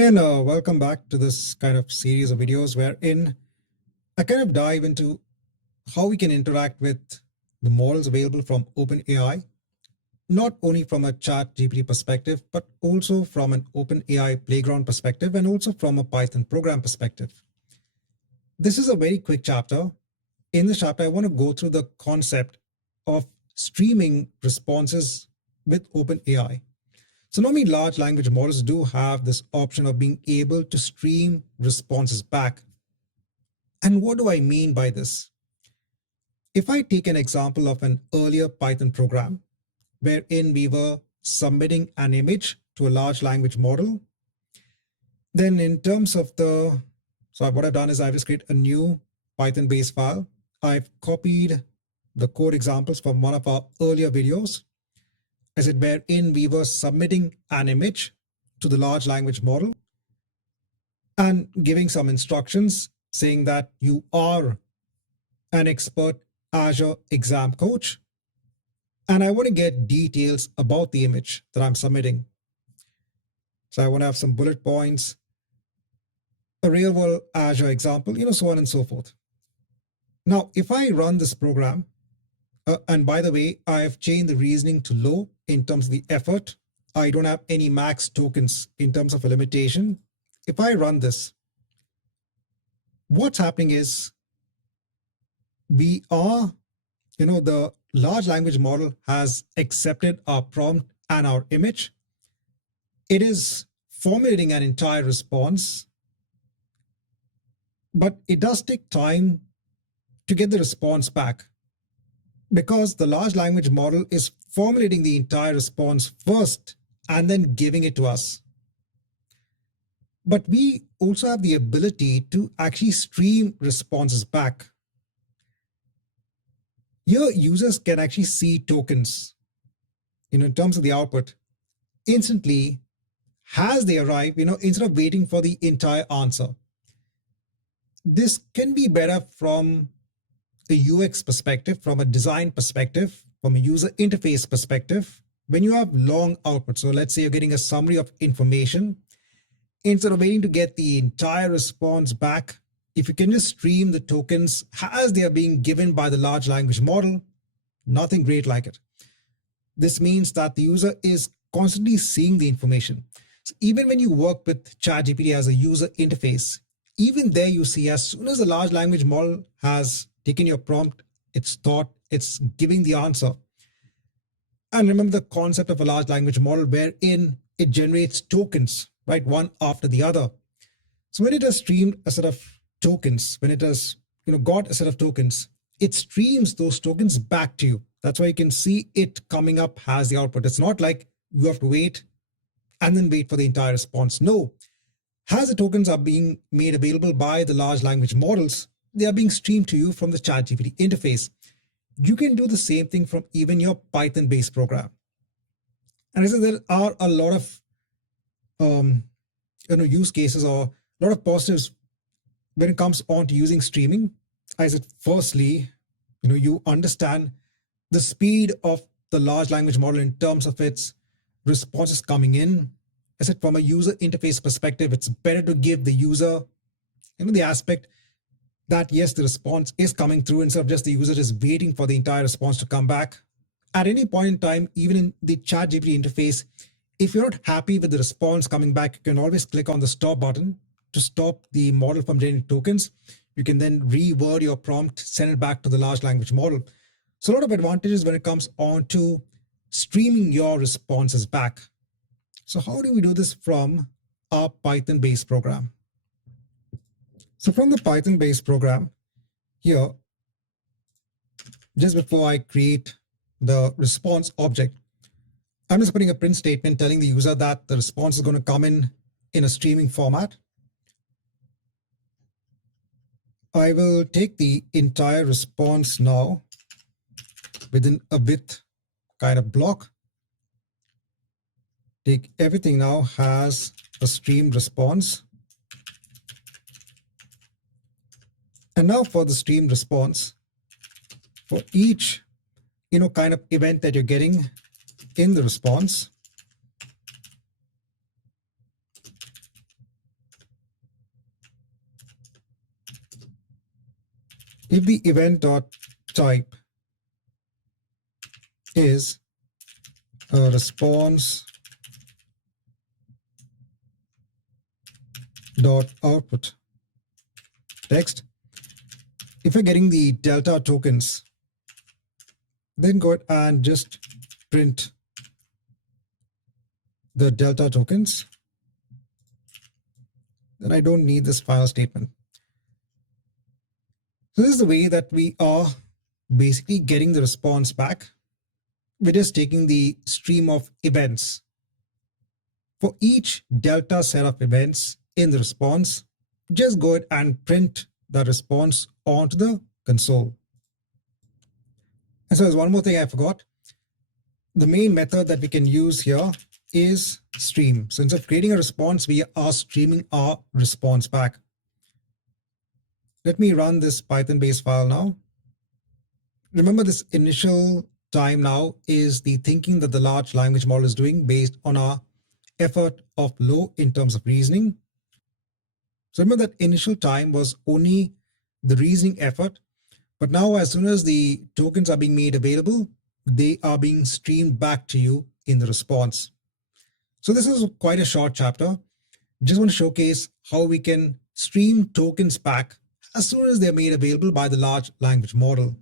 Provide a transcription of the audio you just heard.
And welcome back to this kind of series of videos wherein I kind of dive into how we can interact with the models available from OpenAI, not only from a chat GPT perspective, but also from an OpenAI playground perspective and also from a Python program perspective. This is a very quick chapter. In this chapter, I want to go through the concept of streaming responses with OpenAI. So normally large language models do have this option of being able to stream responses back. And what do I mean by this? If I take an example of an earlier Python program wherein we were submitting an image to a large language model, then in terms of so what I've done is I've just created a new Python-based file. I've copied the code examples from one of our earlier videos, as it wherein we were submitting an image to the large language model and giving some instructions saying that you are an expert Azure exam coach, and I want to get details about the image that I'm submitting. So I want to have some bullet points, a real world Azure example, so on and so forth. Now, if I run this program, and by the way, I've changed the reasoning to low in terms of the effort. I don't have any max tokens in terms of a limitation. If I run this, what's happening is we are, the large language model has accepted our prompt and our image. It is formulating an entire response, but it does take time to get the response back, because the large language model is formulating the entire response first and then giving it to us. But we also have the ability to actually stream responses back. Here, users can actually see tokens, in terms of the output, instantly as they arrive, instead of waiting for the entire answer. This can be better from a UX perspective, from a design perspective, from a user interface perspective, when you have long output. So let's say you're getting a summary of information, instead of waiting to get the entire response back, if you can just stream the tokens as they are being given by the large language model, nothing great like it. This means that the user is constantly seeing the information. So even when you work with ChatGPT as a user interface, even there you see, as soon as the large language model has taken your prompt, it's thought, it's giving the answer. And remember the concept of a large language model wherein it generates tokens, right, one after the other. So when it has streamed a set of tokens, when it has got a set of tokens, it streams those tokens back to you. That's why you can see it coming up as the output. It's not like you have to wait and then wait for the entire response. No, as the tokens are being made available by the large language models, they are being streamed to you from the ChatGPT interface. You can do the same thing from even your Python-based program. And I said there are a lot of use cases or a lot of positives when it comes on to using streaming. I said, firstly, you understand the speed of the large language model in terms of its responses coming in. I said, from a user interface perspective, it's better to give the user, the aspect that yes, the response is coming through, instead of just the user is waiting for the entire response to come back. At any point in time, even in the ChatGPT interface, if you're not happy with the response coming back, you can always click on the stop button to stop the model from generating tokens. You can then reword your prompt, send it back to the large language model. So a lot of advantages when it comes on to streaming your responses back. So how do we do this from our Python-based program? So from the Python-based program here, just before I create the response object, I'm just putting a print statement telling the user that the response is going to come in a streaming format. I will take the entire response now within a width kind of block. Take everything now has a streamed response. And now for the streamed response, for each, kind of event that you're getting in the response, if the event dot type is a response dot output text, if you're getting the delta tokens, then go ahead and just print the delta tokens. Then I don't need this final statement. So this is the way that we are basically getting the response back. We're just taking the stream of events. For each delta set of events in the response, just go ahead and print the response onto the console. And so there's one more thing I forgot. The main method that we can use here is stream. So instead of creating a response, we are streaming our response back. Let me run this Python-based file now. Remember, this initial time now is the thinking that the large language model is doing based on our effort of low in terms of reasoning. So remember that initial time was only the reasoning effort, but now as soon as the tokens are being made available, they are being streamed back to you in the response. So this is quite a short chapter. Just want to showcase how we can stream tokens back as soon as they're made available by the large language model.